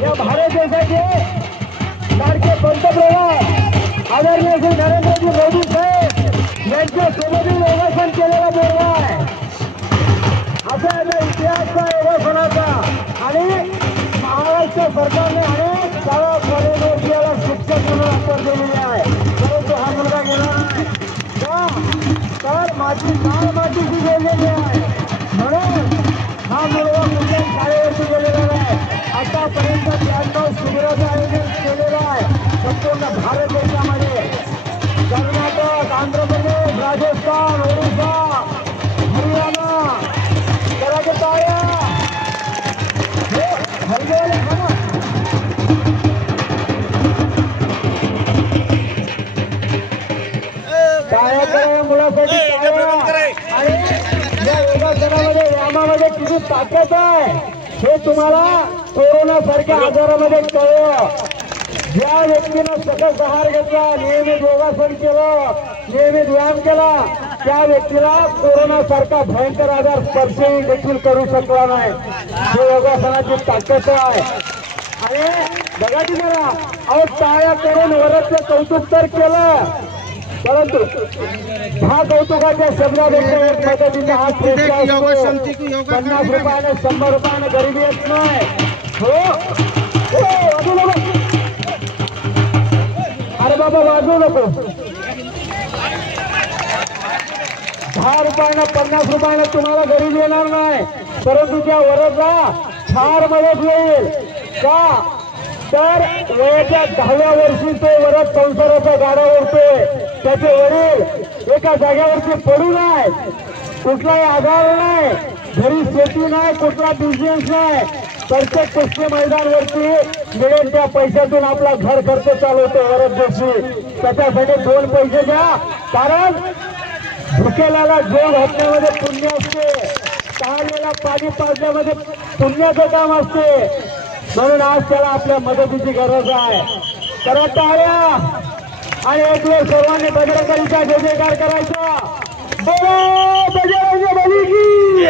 या भारत देशाचे लाडके पंतप्रधान आदरणीय श्री नरेंद्रजी मोदी साहेब यांच्या सोबतही योगासन केलेला बोलवा आहे। असा इतिहासचा योगासनाचा आणि महाराष्ट्र सरकारने अनेक शाळा कॉलेज याला शिक्षक म्हणून ऑफर दिलेली आहे, परंतु हा मुलगा गेला नाही का तर मातीशी गेलेली आहे, म्हणून हा मुलगा कुठल्या शाळेवरती गेलेला नाही। आतापर्यंत 93 शिबिराचं आयोजन केलेलं आहे संपूर्ण भारत देशामध्ये। कर्नाटक, आंध्र प्रदेश, राजस्थान, ओडिशा, हरियाणा करायच्या टाळ्या मुलासाठी आणि या योगासनामध्ये व्यायामामध्ये किती ताकद आहे हे तुम्हाला कोरोना सारख्या आजारामध्ये कळलं। ज्या व्यक्तीनं सकस आहार घेतला, नियमित योगासन केलं, नियमित व्यायाम केला, त्या व्यक्तीला कोरोना सारखा भयंकर आजार स्पर्शही देखील करू शकला नाही। हे योगासनाची ताकद आहे। आणि बघा ती जरा अहो टाळ्या करून वरचं कौतुक तर केलं, परंतु हा कौतुकाच्या शब्दापेक्षा मदतीचा हात श्रेष्ठ असतो। 50 रुपयाने 100 रुपयाने गरिबी येत नाही। हो अरे बाबा वाजवू नको। 10 रुपयाने 50 रुपयाने तुम्हाला गरिबी येणार नाही, परंतु त्या वरदला फार मदत होईल का तर वयाच्या 10व्या वर्षी तो वरद संसाराचा गाडा ओढतोय। त्याचे वडील एका जागेवरती पडू नये, कुठलाही आधार नाही, घरी शेती नाही, कुठला बिझनेस नाही, प्रत्येक कुस्ती मैदानवरती मिळेल त्या पैशातून आपला घर खर्च चालवतो वरद जोशी। त्याच्यासाठी 2 पैसे द्या, कारण भुकेल्याला जेव घातण्यामध्ये पुण्य असते, तहानलेला पाणी पाजण्यामध्ये पुण्याचं काम असते, म्हणून आज त्याला आपल्या मदतीची गरज आहे। तर टाळ्या आणि एक वेळ सर्वांनी बजरंगबलीचा जय जयकार करायचा। बोलो बजरंग बली की।